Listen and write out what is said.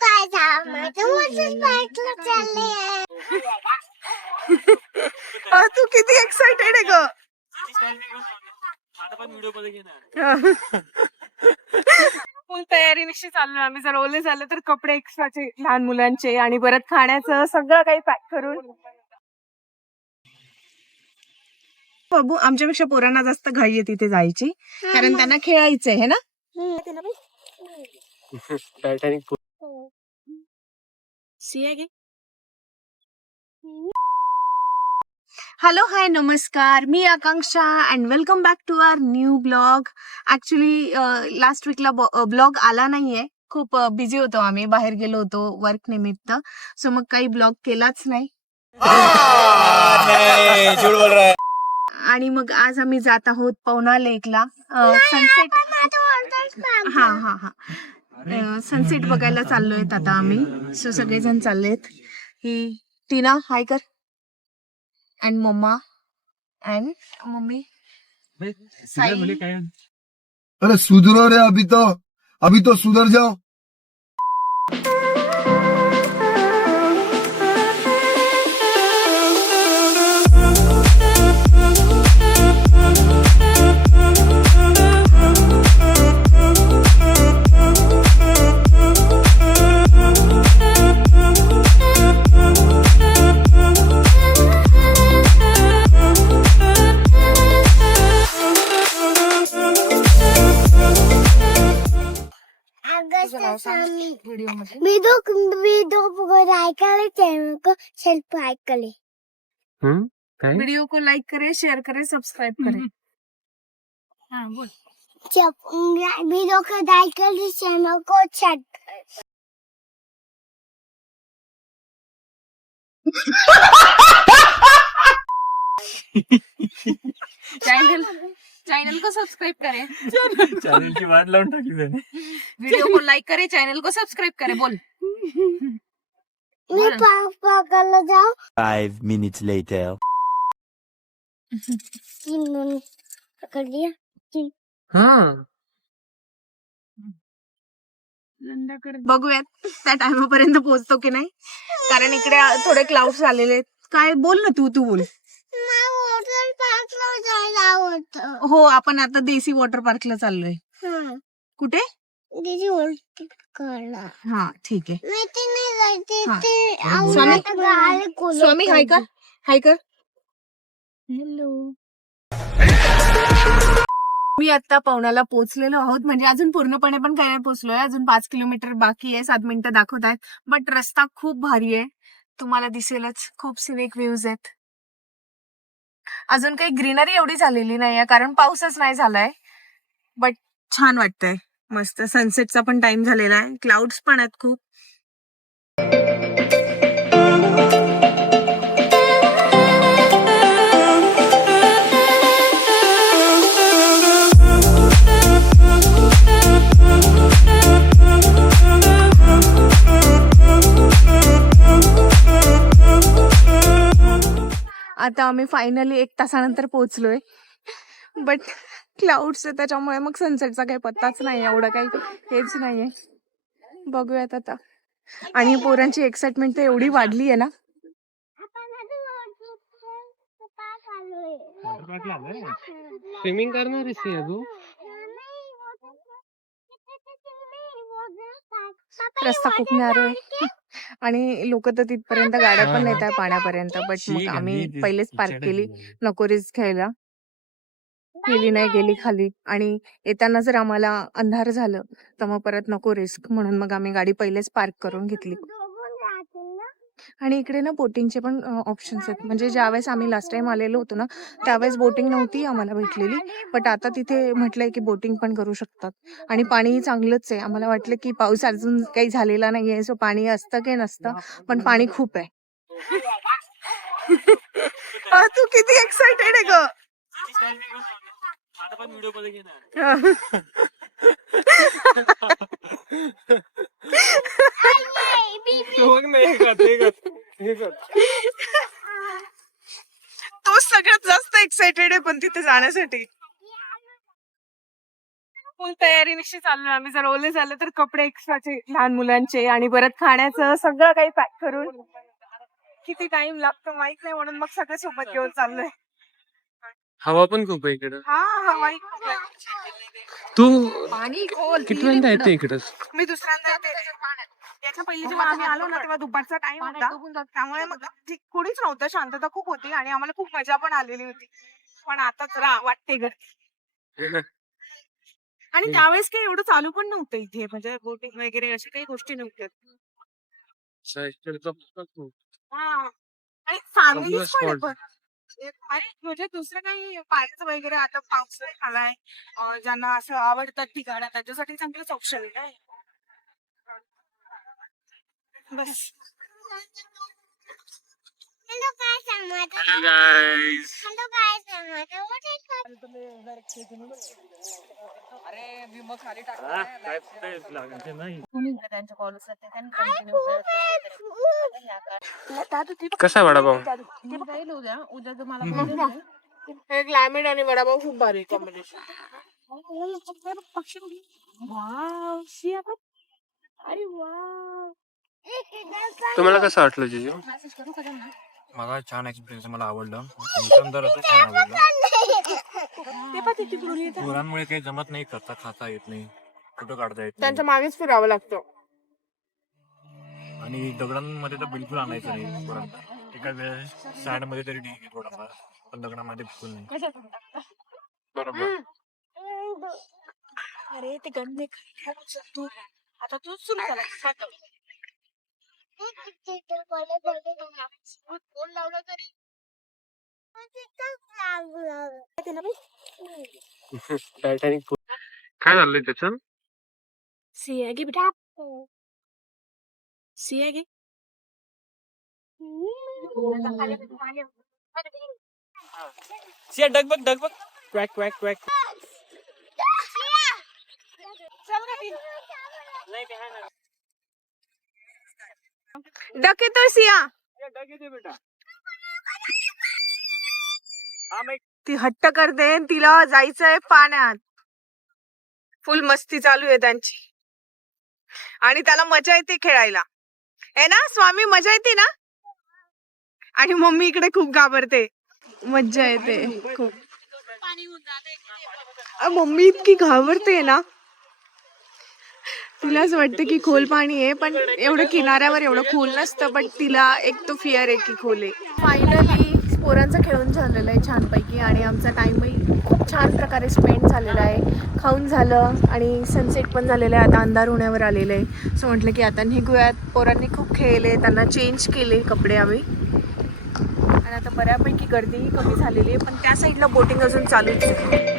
काय तू किती एक्साइटेड आहे ग. फुल तयारीनिशी चाललो आम्ही. जर ओले झाले तर कपडे एक्स्ट्राचे लहान मुलांचे आणि परत खाण्याचं सगळं काही पॅक करून. बाबू आमच्यापेक्षा पोरांना जास्त घाई आहे तिथे जायची, कारण त्यांना खेळायचंय है ना. हॅलो हाय नमस्कार, मी Akanksha and welcome back to our new blog. Actually last वीकला ब्लॉग आला नाहीये, खूप बिझी होतो आम्ही, बाहेर गेलो होतो वर्क निमित्त, सो मग काही ब्लॉग केलाच नाही. आणि मग आज आम्ही जात आहोत पवना लेकला सनसेट. हा हा हा सनसेट बघायला चाललोय आता आम्ही. सो सगळेजण चाललेत. ही टीना हाय कर, and mama and mummy Sai. अरे सुधरो रे, अभी तो सुधर जाओ. वीडियो को लाइक करे, शेयर करे, सब्सक्राइब करे. हाँ बोल. वीडियो को लाइक करे, चैनल को चैनल को सब्सक्राइब करे. चॅनल की वाट लावून टाकली त्याने. वीडियो को लाइक करे, चैनल को सब्सक्राइब करे. बोल. मैं पापा कल जाओ. 5 minutes later. 3 मिनट कर दिया. बघूयात त्या टायमापर्यंत पोहोचतो की नाही, कारण इकडे थोडे क्लाउड्स आलेले आहेत. काय बोल ना तू बोल. वॉटर पार्कला जायला आवडतं. हो, आपण आता देसी वॉटर पार्कला चाललोय. कुठे? दीदी वॉटर पार्कला. हा ठीक आहे. मी ते नाही जायचे हा. ते स्वामी स्वामी हाय कर, हाय कर. हॅलो. मी आता पवनाला पोहोचलेलो आहोत, म्हणजे अजून पूर्णपणे पण काही नाही पोहोचलोय. अजून 5 किलोमीटर बाकी आहे. 7 मिनिटं दाखवत आहेत, बट रस्ता खूप भारी आहे. तुम्हाला दिसेलच, खूप सिनिक व्ह्यूज आहेत. अजून काही ग्रीनरी एवढी झालेली नाहीये, कारण पाऊसच नाही झालाय, बट छान वाटतंय. मस्त सनसेटचा पण टाइम झालेला आहे. क्लाउड्स पण आहेत खूप. आता आम्ही फायनली 1 तासानंतर पोहोचलोय, बट क्लाउड्स आहे त्याच्यामुळे मग सनसेटचा काही पत्ताच नाही, एवढं काही हेच नाहीये. बघूयात आता. आणि पोरांची एक्साइटमेंट तर एवढी वाढली आहे ना. स्विमिंग करणार आहे तू? रस्ता खूप नॅरो आहे आणि लोक तर तिथपर्यंत गाड्या पण नेत आहे पाण्यापर्यंत, बट मग आम्ही पहिलेच पार्क केली, नको रिस्क घ्यायला. गेली नाही, गेली खाली, आणि येताना जर आम्हाला अंधार झालं तर मग परत नको रिस्क, म्हणून मग आम्ही गाडी पहिलेच पार्क करून घेतली. आणि इकडे ना बोटिंगचे पण ऑप्शन्स आहेत. म्हणजे ज्यावेळेस आम्ही लास्ट टाइम आलेलो होतो ना, त्यावेळेस बोटिंग नव्हती आम्हाला भेटलेली, बट आता तिथे म्हटलंय की बोटिंग पण करू शकतात. आणि पाणीही चांगलंच आहे. आम्हाला वाटलं की पाऊस अजून काही झालेला नाहीये, सो पाणी असतं की नसतं, पण पाणी खूप आहे. तू किती एक्साइटेड आहे ग. तो सगळ्यात जास्त एक्साइटेड आहे पण तिथे जाण्यासाठी. फुल तयारीनिशी चाललोय आम्ही. जर ओले झाले तर कपडे एक्स्ट्राचे लहान मुलांचे आणि परत खाण्याचं सगळं काही पॅक करून किती टाइम लागतो माहित नाही, म्हणून मग सगळं सोबत घेऊन चाललोय. हवा पण खूप आहे इकडं. हा हवाई तू पाणी खोल. कितव्यांदा येते इकडं? मी दुसऱ्यांदा येते. याच्या पहिले जेव्हा आम्ही आलो ना तेव्हा दुपारचा टाइम होता, त्यामुळे मग कोणीच नव्हतं, शांतता खूप होती आणि आम्हाला खूप मजा पण आलेली होती. पण आता जरा वाटते गर्दी. आणि त्यावेळेस काही एवढं चालू पण नव्हतं इथे, म्हणजे बोटिंग वगैरे अशा काही गोष्टी नव्हत्या. हा आणि फॅमिली Popular पण आहे spot. पण. आणि म्हणजे दुसरं काही पाण्याचं वगैरे आता पावसाळा आलाय, ज्यांना असं आवडतात ठिकाणं त्याच्यासाठी चांगलंच ऑप्शन आहे काय. बस हॅलो काय सांगत Hello guys. हॅलो काय सांगत कसा वडापाव? हे क्लायमेट आणि वडापाव खूप भारी कॉम्बिनेशन. अरे वा. तुम्हाला कसं वाटलं जिजू? मला छान एक्सपिरियन्स, मला आवडलं. एकंदर असं छान आवडलं. पोरांमुळे काही जमत नाही, करता खाता येत नाही, फोटो काढता येत त्यांच्या नाही मागेच फिरावं लागतं. आणि दगडांमध्ये तर बिलकुल आणायचं नाही पोरांना. एका वेळेस सॅड मध्ये तरी ठीक आहे थोडाफार, पण दगडांमध्ये बिलकुल नाही. बरोबर. अरे ते गंदे तू आता तू सुरू झाला. फोन लावला तरी टायटॅनिक काय झालंय त्याचं? सिया गे बेटा, सिया गे. सिया डगबग डगबग क्वॅक क्वॅक क्वॅक. डक येतोय सिया. ती हट्ट करते आणि तिला जायचंय पाण्यात. फुल मस्ती चालू आहे त्यांची आणि त्याला मजा येते खेळायला, है ना स्वामी? मजा येते ना? आणि मम्मी इकडे खूप घाबरते. मज्जा येते खूप. मम्मी इतकी घाबरते ना, तिलाच वाटतं की खोल पाणी आहे, पण एवढं किनाऱ्यावर एवढं खोल नसतं, पण तिला एक तो फिअर आहे की खोल आहे. फायनली पोरांचं खेळून झालेलं आहे छानपैकी आणि आमचा टाइमही खूप छान प्रकारे स्पेंड झालेला आहे. खाऊन झालं आणि सनसेट पण झालेलं आहे. आता अंधार होण्यावर आलेलं आहे, सो म्हटलं की आता निघूयात. पोरांनी खूप खेळले, त्यांना चेंज केले कपडे आम्ही आणि आता बऱ्यापैकी गर्दीही कमी झालेली आहे, पण त्या साईडला बोटिंग अजून चालूच आहे.